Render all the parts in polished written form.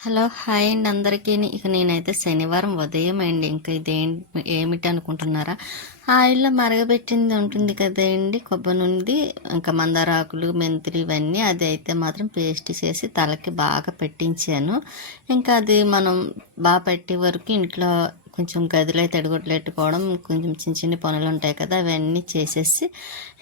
Hello! Hi అండి అందరికీ. ఇక నేనైతే శనివారం ఉదయం అండి. ఇంకా ఏమిటి అనుకుంటున్నారా? ఆయిల్‌లో మరగబెట్టింది ఉంటుంది కదండీ! కొబ్బరి నూనెది, ఇంకా మందారాకులు, మెంతులు ఇవన్నీ అది అయితే మాత్రం పేస్ట్ చేసి తలకి బాగా పెట్టించాను. ఇంకా అది మనం పెట్టే వరకు ఇంట్లో కొంచెం గదిలో తడిగుడ్డలెట్టుకోవడం, కొంచెం చిన్న చిన్న పనులు ఉంటాయి కదా! అవన్నీ చేసేసి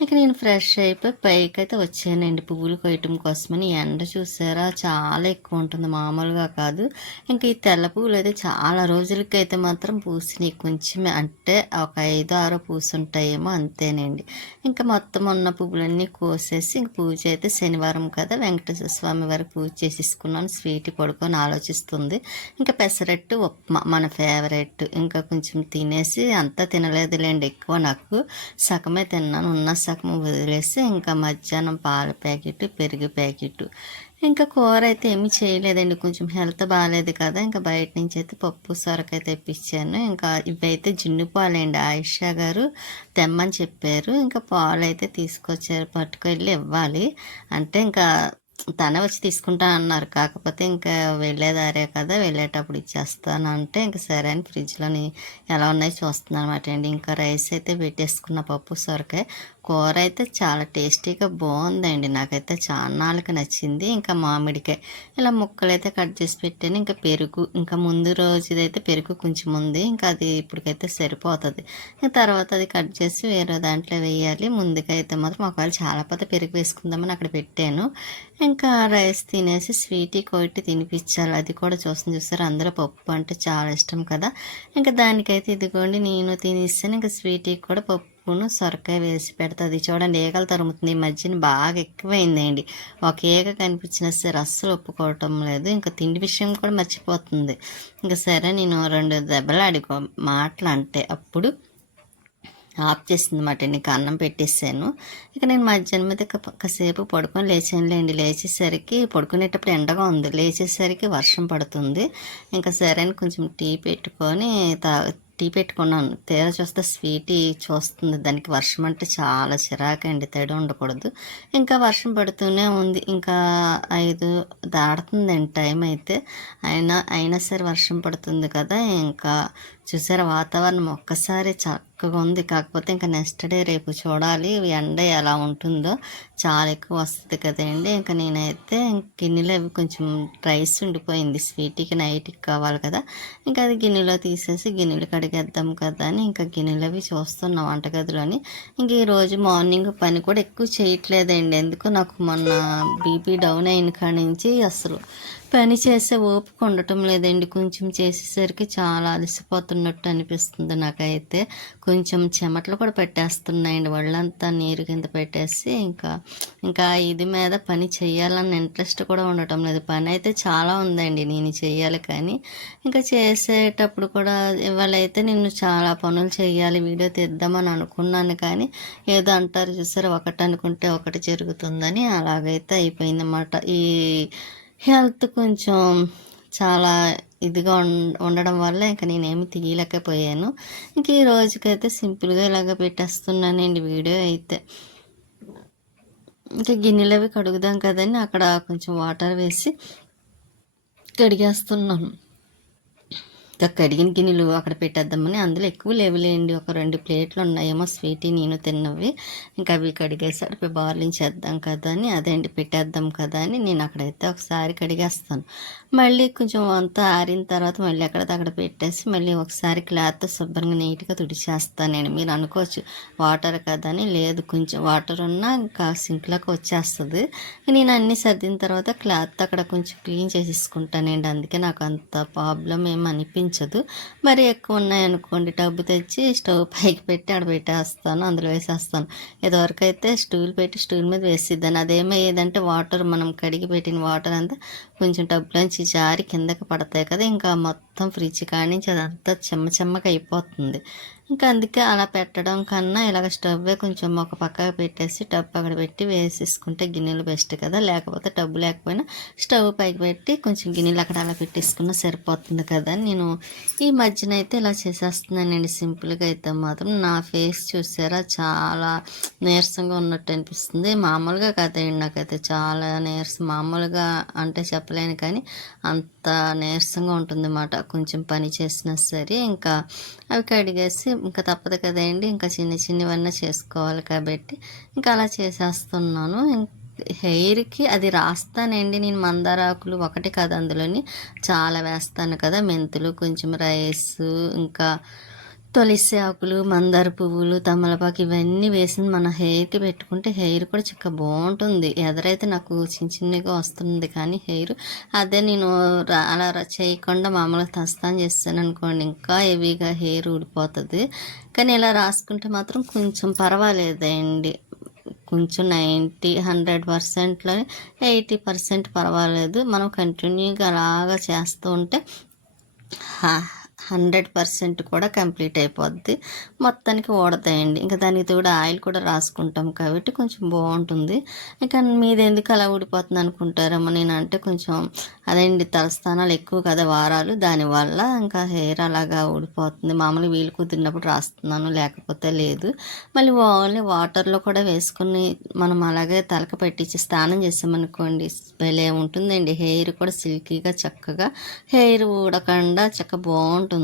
ఇక నేను ఫ్రెష్ అయిపోయి పైకైతే వచ్చానండి పువ్వులు కొయ్యటం కోసమని. ఎండ చూసారా చాలా ఎక్కువ ఉంటుంది, మామూలుగా కాదు. ఇంకా ఈ తెల్ల పువ్వులు అయితే చాలా రోజులకైతే మాత్రం పూసినాయి. కొంచెమే అంటే ఒక 5, 6 పూసుంటాయేమో అంతేనండి. ఇంకా మొత్తం ఉన్న పువ్వులన్నీ కోసేసి ఇంక పూజ అయితే శనివారం కదా, వెంకటేశ్వర స్వామి వారికి పూజ చేసేసుకున్నాను. స్వీట్ పడుకొని ఆలోచిస్తుంది. ఇంకా పెసరట్టు, ఉప్మా మన ఫేవరెట్. ఇంకా కొంచెం తినేసి అంతా తినలేదులేండి ఎక్కువ, నాకు సగమే తిన్నాను. ఉన్న సగం వదిలేసి ఇంకా మధ్యాహ్నం పాల ప్యాకెట్, పెరుగు ప్యాకెట్. ఇంకా కూర అయితే ఏమీ చేయలేదండి, కొంచెం హెల్త్ బాగాలేదు కదా. ఇంకా బయట నుంచి అయితే పప్పు సొరకాయ తెప్పించాను. ఇంకా ఇవైతే జున్ను పాలండి, ఆయిషా గారు తెమ్మని చెప్పారు. ఇంకా పాలు అయితే తీసుకొచ్చారు, పట్టుకెళ్ళి ఇవ్వాలి. అంటే ఇంకా తనే వచ్చి తీసుకుంటా అన్నారు. కాకపోతే ఇంకా వెళ్ళేదారే కదా, వెళ్ళేటప్పుడు ఇచ్చేస్తాను అంటే ఇంకా సరే అని ఫ్రిడ్జ్లోని ఎలా ఉన్నాయో చూస్తున్నాను అనమాట అండి. ఇంకా రైస్ అయితే పెట్టేసుకున్న, పప్పు సొరకాయ కూర అయితే చాలా టేస్టీగా బాగుందండి. నాకైతే చాన్నాళ్ళకి నచ్చింది. ఇంకా మామిడికాయ ఇలా ముక్కలు అయితే కట్ చేసి పెట్టాను. ఇంకా పెరుగు, ఇంకా ముందు రోజుదైతే పెరుగు కొంచెం ఉంది, ఇంకా అది ఇప్పటికైతే సరిపోతుంది. ఇంకా తర్వాత అది కట్ చేసి వేరే దాంట్లో వేయాలి. ముందుకైతే మాత్రం ఒకవేళ చాలా పెద్ద పెరుగు వేసుకుందామని అక్కడ పెట్టాను. ఇంకా రైస్ తినేసి స్వీటీ కొట్టి తినిపించాలి. అది కూడా చూసారు, అందరూ పప్పు అంటే చాలా ఇష్టం కదా. ఇంకా దానికైతే ఇదిగోండి నేను తినేస్తాను. ఇంకా స్వీటీకి కూడా పప్పును సొరకాయ వేసి పెడుతుంది. చూడండి ఈగలు తరుముతుంది. ఈ మధ్యన బాగా ఎక్కువైందండి. ఒక ఈగ కనిపించినా సరే అస్సలు ఒప్పుకోవటం లేదు. ఇంకా తిండి విషయం కూడా మర్చిపోతుంది. ఇంకా సరే నేను 2 దెబ్బలు ఆడుకో మాటలు అంటే అప్పుడు ఆఫ్ చేసింది మాట. నీకు అన్నం పెట్టేసాను. ఇక నేను మధ్యాహ్నం మీద కాసేపు పడుకొని లేచానులేండి. లేచేసరికి పడుకునేటప్పుడు ఎండగా ఉంది, లేచేసరికి వర్షం పడుతుంది. ఇంకా సరే అని కొంచెం టీ పెట్టుకొని టీ పెట్టుకున్నాను. తీరా చూస్తే స్వీటీ చూస్తుంది. దానికి వర్షం అంటే చాలా చిరాకండి, తడి ఉండకూడదు. ఇంకా వర్షం పడుతూనే ఉంది. ఇంకా 5 దాటుతుందండి టైం అయితే. అయినా సరే వర్షం పడుతుంది కదా. ఇంకా చూసారా వాతావరణం ఒక్కసారి చక్కగా ఉంది. కాకపోతే ఇంకా నెక్స్ట్ డే రేపు చూడాలి ఎండ ఎలా ఉంటుందో, చాలా ఎక్కువ వస్తుంది కదండి. ఇంకా నేనైతే గిన్నెలో అవి కొంచెం రైస్ ఉండిపోయింది, స్వీట్కి నైట్కి కావాలి కదా. ఇంకా అది గిన్నెలో తీసేసి గిన్నెలు కడిగేద్దాం కదా అని ఇంకా గిన్నెలు అవి చూస్తున్నాం వంటగదిలోని. ఇంక ఈరోజు మార్నింగ్ పని కూడా ఎక్కువ చేయట్లేదండి. ఎందుకో నాకు మొన్న బీపీ డౌన్ అయిన కాడి నుంచి అసలు పని చేసే ఓపిక ఉండటం లేదండి. కొంచెం చేసేసరికి చాలా అలసిపోతున్నట్టు అనిపిస్తుంది నాకైతే. కొంచెం చెమటలు కూడా పెట్టేస్తున్నాయండి, ఒళ్ళంతా నీరు కింద పెట్టేసి. ఇంకా ఇది మీద పని చేయాలన్న ఇంట్రెస్ట్ కూడా ఉండటం లేదు. పని అయితే చాలా ఉందండి, నేను చేయాలి. కానీ ఇంకా చేసేటప్పుడు కూడా ఇవాళ అయితే నేను చాలా పనులు చేయాలి, వీడియో తీద్దామని అనుకున్నాను. కానీ ఏదో అంటారు చూసారు, ఒకటి అనుకుంటే ఒకటి జరుగుతుందని, అలాగైతే అయిపోయిందన్నమాట. ఈ హెల్త్ కొంచెం చాలా ఇదిగా ఉండడం వల్ల ఇంకా నేనేమి తీయలేకపోయాను. ఇంక ఈ రోజుకైతే సింపుల్గా ఇలాగ పెట్టేస్తున్నానండి వీడియో అయితే. ఇంకా గిన్నెలు అవి కడుగుదాం కదండి, అక్కడ కొంచెం వాటర్ వేసి కడిగేస్తున్నాను. ఇంకా కడిగిన గిన్నెలు అక్కడ పెట్టేద్దామని, అందులో ఎక్కువ లేవులేండి, ఒక 2 ప్లేట్లు ఉన్నాయేమో స్వీటీ నేను తిన్నవి. ఇంకా అవి కడిగేసి అడిపి బార్లించేద్దాం కదా అని, అదేంటి పెట్టేద్దాం కదా అని నేను అక్కడైతే ఒకసారి కడిగేస్తాను. మళ్ళీ కొంచెం అంతా ఆరిన తర్వాత మళ్ళీ అక్కడ పెట్టేసి మళ్ళీ ఒకసారి క్లాత్ శుభ్రంగా నీట్గా తుడిచేస్తాను. నేను మీరు అనుకోవచ్చు వాటర్ కదా అని, లేదు కొంచెం వాటర్ ఉన్నా ఇంకా సింక్లోకి వచ్చేస్తుంది. నేను అన్నీ సర్దిన తర్వాత క్లాత్ అక్కడ కొంచెం క్లీన్ చేసేసుకుంటానండి. అందుకే నాకు అంత ప్రాబ్లం ఏమి అనిపించదు. మరి ఎక్కువ ఉన్నాయనుకోండి టబ్బు తెచ్చి స్టవ్ పైకి పెట్టి ఆడ పెట్టేస్తాను, అందులో వేసేస్తాను. ఇదివరకు అయితే స్టూల్ పెట్టి స్టూల్ మీద వేసిద్దాను. అదేమయ్యేదంటే వాటర్, మనం కడిగి పెట్టిన వాటర్ అంతా కొంచెం టబ్లోంచి జారి కిందకి పడతాయి కదా. ఇంకా మొత్తం ఫ్రిడ్జ్ కాడి నుంచి అదంతా చెమ్మగా అయిపోతుంది. ఇంకా అందుకే అలా పెట్టడం కన్నా ఇలాగ స్టవ్వే కొంచెం ఒక పక్కకు పెట్టేసి టబ్ అక్కడ పెట్టి వేసేసుకుంటే గిన్నెలు బెస్ట్ కదా. లేకపోతే టబ్ లేకపోయినా స్టవ్ పైకి పెట్టి కొంచెం గిన్నెలు అక్కడ అలా పెట్టేసుకున్నా సరిపోతుంది కదా. నేను ఈ మధ్యన అయితే ఇలా చేసేస్తున్నానండి సింపుల్గా. అయితే మాత్రం నా ఫేస్ చూసారా చాలా నీరసంగా ఉన్నట్టు అనిపిస్తుంది. మామూలుగా కదండి, నాకైతే చాలా నీరసం. మామూలుగా అంటే చెప్పలేను కానీ అంత నీరసంగా ఉంటుంది అన్నమాట. కొంచెం పని చేసినా సరే ఇంకా అవి కడిగేసి ఇంకా తప్పదు కదండి, ఇంకా చిన్న చిన్నవన్నీ చేసుకోవాలి కాబట్టి ఇంకా అలా చేసేస్తున్నాను. హెయిర్కి అది రాస్తానండి నేను. మందారాకులు ఒకటి కాదు, అందులోని చాలా వేస్తాను కదా. మెంతులు, కొంచెం రైస్, ఇంకా తులసి ఆకులు, మందార పువ్వులు, తమలపాకు ఇవన్నీ వేసి మన హెయిర్కి పెట్టుకుంటే హెయిర్ కూడా చక్కగా బాగుంటుంది. ఎదరైతే నాకు చిన్న చిన్నగా వస్తుంది కానీ హెయిర్, అదే నేను అలా చేయకుండా మామూలుగా తస్తాను చేస్తాను అనుకోండి ఇంకా హెవీగా హెయిర్ ఊడిపోతుంది. కానీ ఇలా రాసుకుంటే మాత్రం కొంచెం పర్వాలేదండి. కొంచెం 90-100%లో 80% పర్వాలేదు. మనం కంటిన్యూగా అలాగా చేస్తూ ఉంటే 100% కూడా కంప్లీట్ అయిపోద్ది. మొత్తానికి ఊడతాయండి. ఇంకా దానికి తోడు ఆయిల్ కూడా రాసుకుంటాం కాబట్టి కొంచెం బాగుంటుంది. ఇంకా మీది ఎందుకు అలా ఊడిపోతుంది అనుకుంటారేమో. నేను అంటే కొంచెం అదేండి తలస్థానాలు ఎక్కువ కదా వారాలు, దానివల్ల ఇంకా హెయిర్ అలాగా ఊడిపోతుంది. మామూలుగా వీలు కుదిరినప్పుడు రాస్తున్నాను, లేకపోతే లేదు. మళ్ళీ ఓన్లీ వాటర్లో కూడా వేసుకుని మనం అలాగే తలక పెట్టించి స్నానం చేసామనుకోండి భలే ఉంటుందండి. హెయిర్ కూడా సిల్కీగా చక్కగా హెయిర్ ఊడకుండా చక్కగా బాగుంటుంది.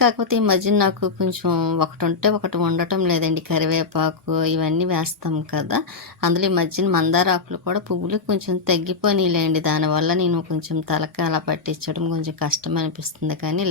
కాకపోతే ఈ మధ్య నాకు కొంచెం ఒకటి ఉంటే ఒకటి ఉండటం లేదండి. కరివేపాకు ఇవన్నీ వేస్తాం కదా, అందులో ఈ మధ్యన మందార ఆకులు కూడా పువ్వులు కొంచెం తగ్గిపోయినాయిలేండి. దానివల్ల నేను కొంచెం తలకి అలా పట్టించడం కొంచెం కష్టం అనిపిస్తుంది. కానీ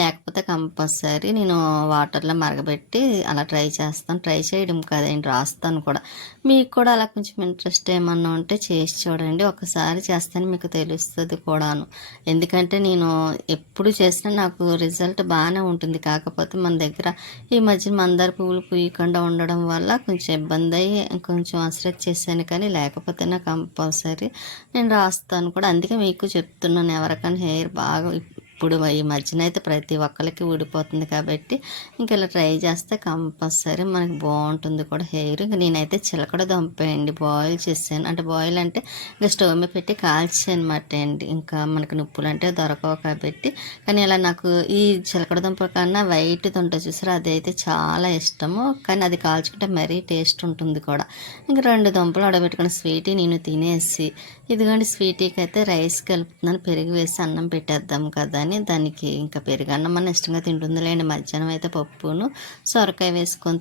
లేకపోతే కంపల్సరీ నేను వాటర్లో మరగబెట్టి అలా ట్రై చేస్తాను. ట్రై చేయడం కాదండి, రాస్తాను కూడా. మీకు కూడా అలా కొంచెం ఇంట్రెస్ట్ ఏమన్నా ఉంటే చేసి చూడండి. ఒకసారి చేస్తాను మీకు తెలుస్తుంది కూడాను. ఎందుకంటే నేను ఎప్పుడు చేసినా నాకు రిజల్ట్ బాగానే ఉంటుంది. కాకపోతే మన దగ్గర ఈ మధ్య మందార పువ్వులు పూయకుండా ఉండడం వల్ల కొంచెం ఇబ్బంది అయ్యి కొంచెం అశ్రద్ధ చేశాను. కానీ లేకపోతే నాకు కంపల్సరీ నేను రాస్తాను కూడా. అందుకే మీకు చెప్తున్నాను, ఎవరికైనా హెయిర్ బాగా ఇప్పుడు ఈ మధ్యన అయితే ప్రతి ఒక్కరికి ఊడిపోతుంది కాబట్టి ఇంక ఇలా ట్రై చేస్తే కంపల్సరీ మనకి బాగుంటుంది కూడా హెయిర్. ఇంక నేనైతే చిలకడ దుంపండి బాయిల్ చేశాను. అంటే బాయిల్ అంటే ఇంకా స్టవ్ మీద పెట్టి కాల్చాను అనమాట అండి. ఇంకా మనకు నొప్పులు అంటే దొరకవు కాబట్టి. కానీ ఇలా నాకు ఈ చిలకడ దుంప కన్నా వైట్ దుంట చూసారా, అదైతే చాలా ఇష్టము. కానీ అది కాల్చుకుంటే మరీ టేస్ట్ ఉంటుంది కూడా. ఇంక 2 దుంపలు ఆడబెట్టుకుని స్వీటీ నేను తినేసి, ఇదిగోండి స్వీటీకి అయితే రైస్ కలుపుతున్నాను. పెరుగు వేసి అన్నం పెట్టేద్దాం కదా అని. దానికి ఇంకా పెరుగన్నం మన ఇష్టంగా తింటుందిలేండి. మధ్యాహ్నం అయితే పప్పును సొరకాయ వేసుకొని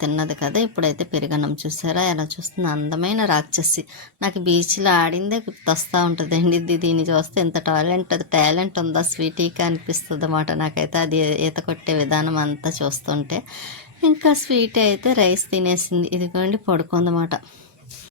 తిన్నది కదా. ఇప్పుడైతే పెరుగన్నం చూసారా ఎలా చూస్తుంది, అందమైన రాక్షసి. నాకు బీచ్లో ఆడిందే గుర్తొస్తూ ఉంటుందండి. దీన్ని చూస్తే ఎంత టాలెంట్ ఉందా స్వీటీకి అనిపిస్తుంది అన్నమాట నాకైతే. అది ఈత కొట్టే విధానం అంతా చూస్తుంటే. ఇంకా స్వీటీ అయితే రైస్ తినేసింది. ఇదిగోండి పడుకుందన్నమాట.